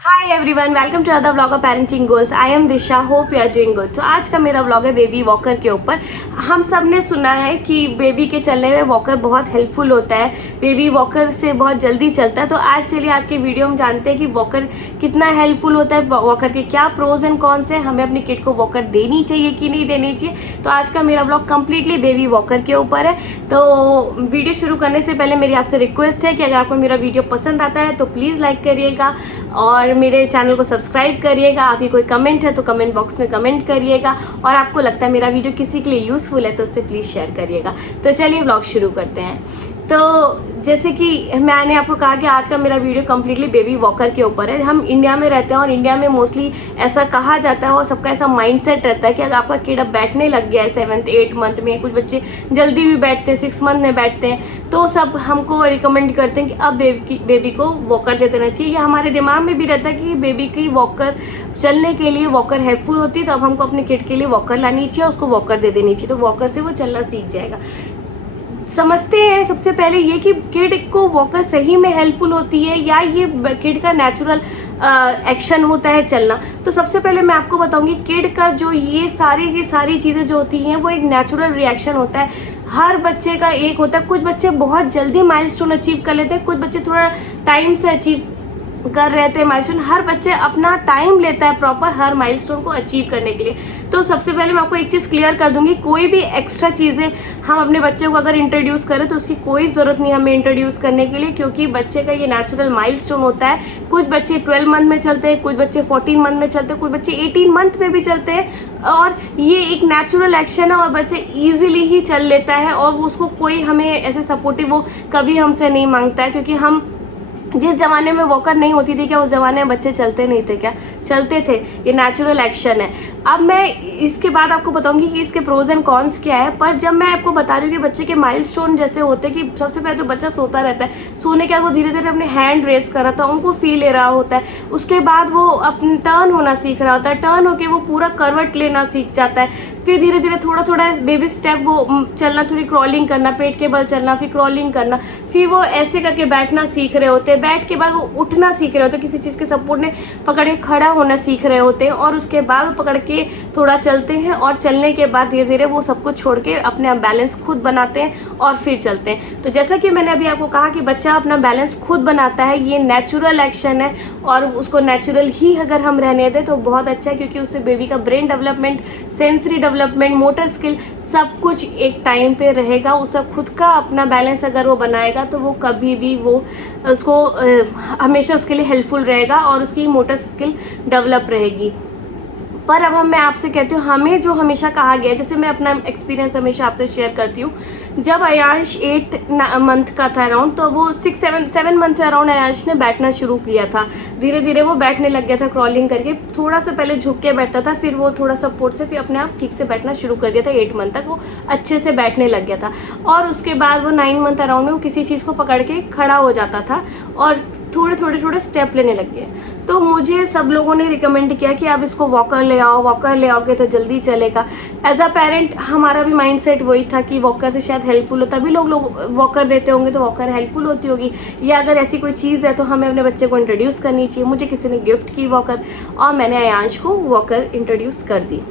Hi everyone, welcome to other vlog of parenting goals. I am Disha, hope you are doing good. तो आज का मेरा vlog है baby walker के ऊपर। हम सब ने सुना है कि बेबी के चलने में वॉकर बहुत हेल्पफुल होता है, बेबी वॉकर से बहुत जल्दी चलता है। तो आज चलिए आज के वीडियो में जानते हैं कि वॉकर कितना हेल्पफुल होता है, वॉकर के क्या प्रोज एंड कॉन्स हैं, हमें अपनी किड को वॉकर देनी चाहिए कि नहीं देनी चाहिए। तो आज का मेरा व्लॉग कम्प्लीटली बेबी वॉकर के ऊपर है। तो वीडियो शुरू करने से पहले मेरी आपसे रिक्वेस्ट है कि अगर आपको मेरा वीडियो पसंद आता है तो प्लीज़ लाइक करिएगा और मेरे चैनल को सब्सक्राइब करिएगा। आपकी कोई कमेंट है तो कमेंट बॉक्स में कमेंट करिएगा, और आपको लगता है मेरा वीडियो किसी के लिए यूज़फुल है तो उससे प्लीज़ शेयर करिएगा। तो चलिए व्लॉग शुरू करते हैं। तो जैसे कि मैंने आपको कहा कि आज का मेरा वीडियो कम्प्लीटली बेबी वॉकर के ऊपर है। हम इंडिया में रहते हैं और इंडिया में मोस्टली ऐसा कहा जाता है और सबका ऐसा माइंडसेट रहता है कि अगर आपका किड अब बैठने लग गया है 7th 8th मंथ में, कुछ बच्चे जल्दी भी बैठते हैं 6 मंथ में बैठते हैं, तो सब हमको रिकमेंड करते हैं कि अब बेबी को वॉकर दे देना चाहिए। या हमारे दिमाग में भी रहता है कि बेबी की वॉकर चलने के लिए वॉकर हेल्पफुल होती है, तो अब हमको अपने किड के लिए वॉकर लानी चाहिए, उसको वॉकर दे देनी चाहिए, तो वॉकर से वो चलना सीख जाएगा। समझते हैं सबसे पहले ये कि किड को वॉकर सही में हेल्पफुल होती है या ये किड का नेचुरल एक्शन होता है चलना। तो सबसे पहले मैं आपको बताऊंगी किड का जो ये सारी चीज़ें जो होती हैं वो एक नेचुरल रिएक्शन होता है। हर बच्चे का एक होता है, कुछ बच्चे बहुत जल्दी माइलस्टोन अचीव कर लेते हैं, कुछ बच्चे थोड़ा टाइम से अचीव कर रहे थे माइलस्टोन। हर बच्चे अपना टाइम लेता है प्रॉपर हर माइलस्टोन को अचीव करने के लिए। तो सबसे पहले मैं आपको एक चीज़ क्लियर कर दूंगी, कोई भी एक्स्ट्रा चीज़ें हम अपने बच्चे को अगर इंट्रोड्यूस करें तो उसकी कोई ज़रूरत नहीं हमें इंट्रोड्यूस करने के लिए, क्योंकि बच्चे का ये नेचुरल माइलस्टोन होता है। कुछ बच्चे 12 मंथ में चलते हैं, कुछ बच्चे 14 मंथ में चलते हैं, कुछ बच्चे 18 मंथ में भी चलते हैं, और ये एक नेचुरल एक्शन है और बच्चे ईजिली ही चल लेता है और उसको कोई हमें ऐसे सपोर्टिव वो कभी हमसे नहीं मांगता है। क्योंकि हम जिस ज़माने में वॉकर नहीं होती थी, क्या उस ज़माने में बच्चे चलते नहीं थे? क्या चलते थे? ये नेचुरल एक्शन है। अब मैं इसके बाद आपको बताऊंगी कि इसके प्रोज एंड कॉन्स क्या है। पर जब मैं आपको बता रही हूँ कि बच्चे के माइलस्टोन जैसे होते हैं कि सबसे पहले तो बच्चा सोता रहता है, सोने के बाद वो धीरे धीरे अपने हैंड रेस कर रहा था, उनको फील ले रहा होता है, उसके बाद वो अपने टर्न होना सीख रहा होता है, टर्न होके वो पूरा करवट लेना सीख जाता है, फिर धीरे धीरे थोड़ा थोड़ा बेबी स्टेप वो चलना, थोड़ी क्रॉलिंग करना, पेट के बल चलना, फिर क्रॉलिंग करना, फिर वो ऐसे करके बैठना सीख रहे होते हैं, बैठ के बाद वो उठना सीख रहे होते हैं, किसी चीज़ के सपोर्ट ने पकड़ के खड़ा होना सीख रहे होते हैं, और उसके बाद वो पकड़ के थोड़ा चलते हैं, और चलने के बाद धीरे धीरे वो सब कुछ छोड़ के अपने आप बैलेंस खुद बनाते हैं और फिर चलते हैं। तो जैसा कि मैंने अभी आपको कहा कि बच्चा अपना बैलेंस खुद बनाता है, ये नेचुरल एक्शन है और उसको नेचुरल ही अगर हम रहने दें तो बहुत अच्छा है, क्योंकि उससे बेबी का brain development, sensory development, motor skill सब कुछ एक टाइम पे रहेगा। उसका खुद का अपना बैलेंस अगर वो बनाएगा तो वो कभी भी वो उसको हमेशा उसके लिए हेल्पफुल रहेगा और उसकी मोटर स्किल डेवलप रहेगी। पर अब मैं आपसे कहती हूँ, हमें जो हमेशा कहा गया, जैसे मैं अपना एक्सपीरियंस हमेशा आपसे शेयर करती हूँ, जब अयांश 8 मंथ का था अराउंड, तो वो 7 मंथ अराउंड अयांश ने बैठना शुरू किया था। धीरे धीरे वो बैठने लग गया था, क्रॉलिंग करके, थोड़ा सा पहले झुक के बैठता था, फिर वो थोड़ा सपोर्ट से फिर अपने आप ठीक से बैठना शुरू कर दिया था। 8 मंथ तक वो अच्छे से बैठने लग गया था, और उसके बाद वो 9 मंथ अराउंड में वो किसी चीज़ को पकड़ के खड़ा हो जाता था और थोड़े स्टेप लेने लग गए। तो मुझे सब लोगों ने रिकमेंड किया कि आप इसको वॉकर ले आओ, वॉकर ले आओगे तो जल्दी चलेगा। एज अ पेरेंट हमारा भी माइंडसेट वही था कि वॉकर से शायद हेल्पफुल होता, तभी लोग वॉकर देते होंगे तो वॉकर हेल्पफुल होती होगी, या अगर ऐसी कोई चीज़ है तो हमें अपने बच्चे को इंट्रोड्यूस करनी चाहिए। मुझे किसी ने गिफ्ट की वॉकर और मैंने अयांश को वॉकर इंट्रोड्यूस कर दी।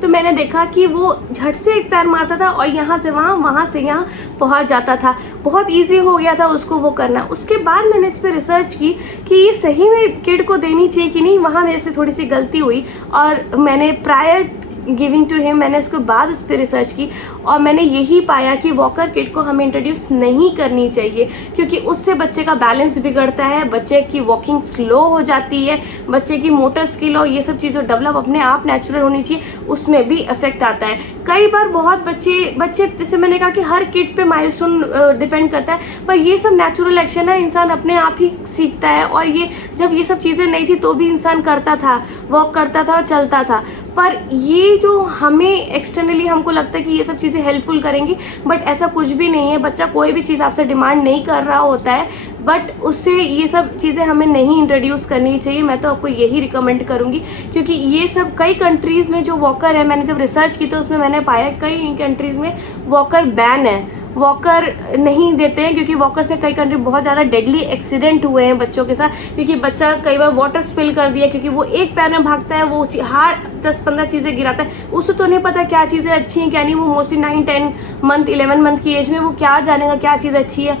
तो मैंने देखा कि वो झट से एक पैर मारता था और यहाँ से वहाँ, वहाँ से यहाँ पहुँच जाता था, बहुत इजी हो गया था उसको वो करना। उसके बाद मैंने इस पर रिसर्च की कि ये सही में किड को देनी चाहिए कि नहीं। वहाँ मेरे से थोड़ी सी गलती हुई और मैंने प्रायर गिविंग टू हिम मैंने उसके बाद उस पर रिसर्च की और मैंने यही पाया कि वॉकर किड को हमें इंट्रोड्यूस नहीं करनी चाहिए, क्योंकि उससे बच्चे का बैलेंस बिगड़ता है, बच्चे की वॉकिंग स्लो हो जाती है, बच्चे की मोटर स्किल और ये सब चीज़ें डेवलप अपने आप नेचुरल होनी चाहिए, उसमें भी इफेक्ट आता है। कई बार बहुत बच्चे जैसे मैंने कहा कि हर किड पे माइलस्टोन डिपेंड करता है, पर ये सब नेचुरल एक्शन है, इंसान अपने आप ही सीखता है। और ये जब ये सब चीज़ें नहीं थी तो भी इंसान करता था, वॉक करता था और चलता था। पर ये जो हमें एक्सटर्नली हमको लगता है कि ये सब चीज़ें हेल्पफुल करेंगी, बट ऐसा कुछ भी नहीं है। बच्चा कोई भी चीज़ आपसे डिमांड नहीं कर रहा होता है, बट उससे ये सब चीज़ें हमें नहीं इंट्रोड्यूस करनी चाहिए। मैं तो आपको यही रिकमेंड करूँगी, क्योंकि ये सब कई कंट्रीज़ में जो वॉकर है, मैंने जब रिसर्च की तो उसमें मैंने पाया कई कंट्रीज़ में वॉकर बैन है वॉकर नहीं देते हैं, क्योंकि वॉकर से कई कंट्री बहुत ज़्यादा डेडली एक्सीडेंट हुए हैं बच्चों के साथ, क्योंकि बच्चा कई बार वाटर स्पिल कर दिया, क्योंकि वो एक पैर में भागता है, वो हर 10-15 चीज़ें गिराता है, उसको तो नहीं पता क्या चीज़ें अच्छी हैं क्या नहीं। वो मोस्टली 9-10 मंथ 11 मंथ की एज में वो क्या जानेगा क्या चीज़ अच्छी है।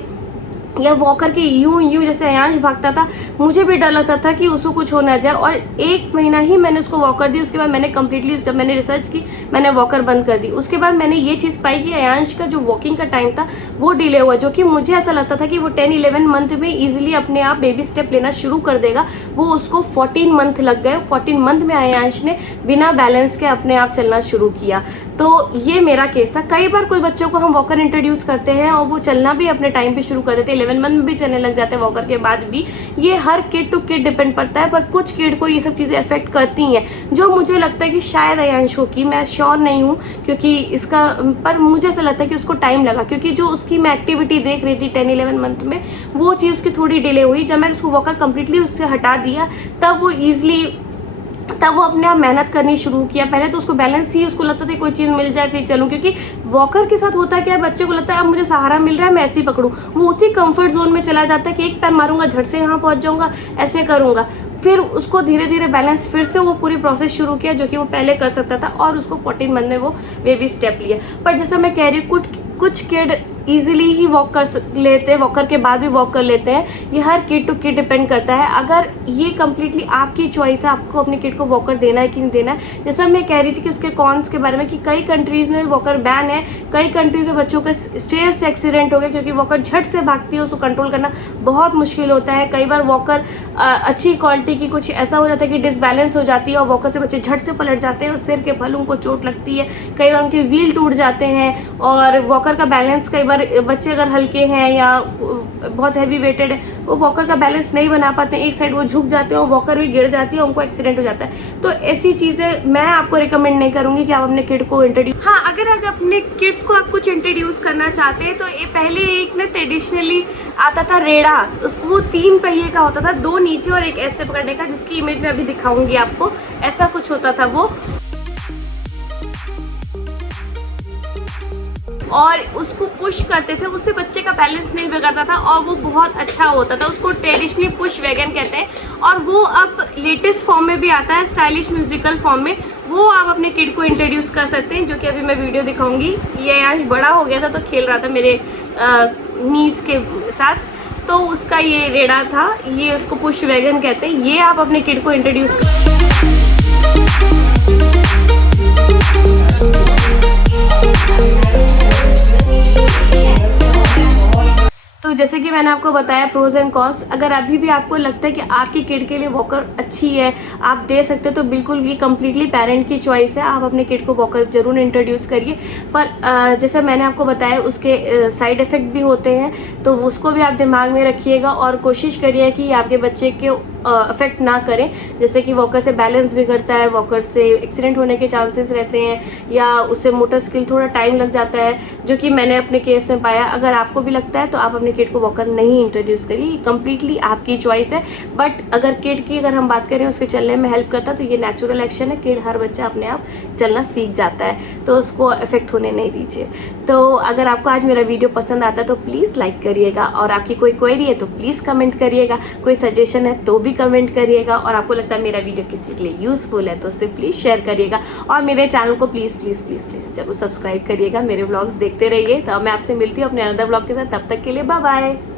या वॉकर के यूं जैसे अयांश भागता था, मुझे भी डर लगता था कि उसको कुछ हो ना जाए, और 1 महीना ही मैंने उसको वॉकर दी। उसके बाद मैंने कम्प्लीटली, जब मैंने रिसर्च की, मैंने वॉकर बंद कर दी। उसके बाद मैंने ये चीज़ पाई कि अयांश का जो वॉकिंग का टाइम था वो डिले हुआ, जो कि मुझे ऐसा लगता था कि वो 10-11 मंथ में ईजिली अपने आप बेबी स्टेप लेना शुरू कर देगा। वो उसको 14 मंथ लग गए। 14 मंथ में अयांश ने बिना बैलेंस के अपने आप चलना शुरू किया। तो ये मेरा केस था। कई बार कोई बच्चों को हम वॉकर इंट्रोड्यूस करते हैं और वो चलना भी अपने टाइम पे शुरू कर देते हैं, 11 मंथ में भी चलने लग जाते हैं वॉकर के बाद भी। ये her kid to kid depend पड़ता है, पर कुछ किड को ये सब चीज़ें अफेक्ट करती हैं, जो मुझे लगता है कि शायद अयांशों की, मैं श्योर नहीं हूँ क्योंकि इसका, पर मुझे ऐसा लगता है कि उसको टाइम लगा, क्योंकि जो उसकी मैं एक्टिविटी देख रही थी 10-11 मंथ में, वो चीज़ उसकी थोड़ी डिले हुई। जब मैंने उसको वॉकर कम्प्लीटली उससे हटा दिया, तब वो अपने आप मेहनत करनी शुरू किया। पहले तो उसको बैलेंस ही, उसको लगता था कोई चीज़ मिल जाए फिर चलूँ, क्योंकि वॉकर के साथ होता है क्या है, बच्चे को लगता है अब मुझे सहारा मिल रहा है, मैं ऐसे ही पकड़ूँ। वो उसी कंफर्ट जोन में चला जाता है कि एक पैर मारूंगा, झट से यहाँ पहुँच जाऊँगा, ऐसे करूँगा। फिर उसको धीरे धीरे बैलेंस, फिर से वो पूरी प्रोसेस शुरू किया जो कि वो पहले कर सकता था, और उसको 14 मंथ में वो बेबी स्टेप लिया। पर जैसा मैं कह रही हूँ, कुछ किड ईजिली ही वॉक कर लेते हैं, वॉकर के बाद भी वॉक कर लेते हैं। ये her kid to kid depend करता है। अगर ये कम्प्लीटली आपकी चॉइस है, आपको अपने किड को वॉकर देना है कि नहीं देना है। जैसा मैं कह रही थी कि उसके कॉन्स के बारे में, कि कई कंट्रीज़ में वॉकर बैन है, कई कंट्रीज़ में बच्चों के स्टेयर से एक्सीडेंट हो गए, क्योंकि वॉकर झट से भागती है, उसको कंट्रोल करना बहुत मुश्किल होता है। कई बार वॉकर अच्छी क्वालिटी की कुछ ऐसा हो जाता है कि डिसबैलेंस हो जाती है और वॉकर से बच्चे झट से पलट जाते हैं और सिर के बल उनको चोट लगती है। कई बार उनके व्हील टूट जाते हैं, और वॉकर का बैलेंस, कई बार बच्चे अगर हल्के हैं या बहुत हैवी वेटेड है, वो वॉकर का बैलेंस नहीं बना पाते हैं, एक साइड वो झुक जाते हैं और वॉकर भी गिर जाती है, उनको एक्सीडेंट हो जाता है। तो ऐसी चीज़ें मैं आपको रिकमेंड नहीं करूँगी कि आप अपने किड को इंट्रोड्यूस, हाँ, अगर अपने किड्स को आप कुछ इंट्रोड्यूस करना चाहते हैं तो ये पहले एक ना ट्रेडिशनली आता था रेड़ा, उसको वो 3 पहिए का होता था, 2 नीचे और एक ऐसे पकड़ने का, जिसकी इमेज मैं अभी दिखाऊंगी आपको। ऐसा कुछ होता था वो, और उसको पुश करते थे, उससे बच्चे का बैलेंस नहीं बिगड़ता था और वो बहुत अच्छा होता था। उसको ट्रेडिशनली पुश वैगन कहते हैं, और वो अब लेटेस्ट फॉर्म में भी आता है, स्टाइलिश म्यूजिकल फॉर्म में। वो आप अपने किड को इंट्रोड्यूस कर सकते हैं, जो कि अभी मैं वीडियो दिखाऊंगी। ये आज बड़ा हो गया था तो खेल रहा था मेरे नीज के साथ, तो उसका ये रेड़ा था, ये उसको पुश वैगन कहते हैं। ये आप अपने किड को इंट्रोड्यूस कर, तो जैसे कि मैंने आपको बताया प्रोज एंड कॉन्स। अगर अभी भी आपको लगता है कि आपकी किड के लिए वॉकर अच्छी है, आप दे सकते हो, तो बिल्कुल ये कम्प्लीटली पेरेंट की चॉइस है। आप अपने किड को वॉकर जरूर इंट्रोड्यूस करिए, पर जैसे मैंने आपको बताया उसके साइड इफ़ेक्ट भी होते हैं, तो उसको भी आप दिमाग में रखिएगा और कोशिश करिए कि आपके बच्चे के अफेक्ट ना करें। जैसे कि वॉकर से बैलेंस बिगड़ता है, वॉकर से एक्सीडेंट होने के चांसेस रहते हैं, या उससे मोटर स्किल थोड़ा टाइम लग जाता है, जो कि मैंने अपने केस में पाया। अगर आपको भी लगता है तो आप अपने किड को वॉकर नहीं इंट्रोड्यूस करिए, कम्प्लीटली आपकी चॉइस है। बट अगर किड की अगर हम बात करें, उसके चलने में हेल्प करता, तो ये नेचुरल एक्शन है। किड, हर बच्चा अपने आप चलना सीख जाता है, तो उसको अफेक्ट होने नहीं दीजिए। तो अगर आपको आज मेरा वीडियो पसंद आता है तो प्लीज़ लाइक करिएगा, और आपकी कोई क्वेरी है तो प्लीज़ कमेंट करिएगा, कोई सजेशन है तो भी कमेंट करिएगा, और आपको लगता है मेरा वीडियो किसी के लिए यूज़फुल है तो उसे प्लीज़ शेयर करिएगा, और मेरे चैनल को प्लीज़ प्लीज़ प्लीज़ प्लीज़ जरूर सब्सक्राइब करिएगा। मेरे व्लॉग्स देखते रहिए। तो मैं आपसे मिलती हूँ अपने अनदर व्लॉग के साथ, तब तक के लिए बाय बाय।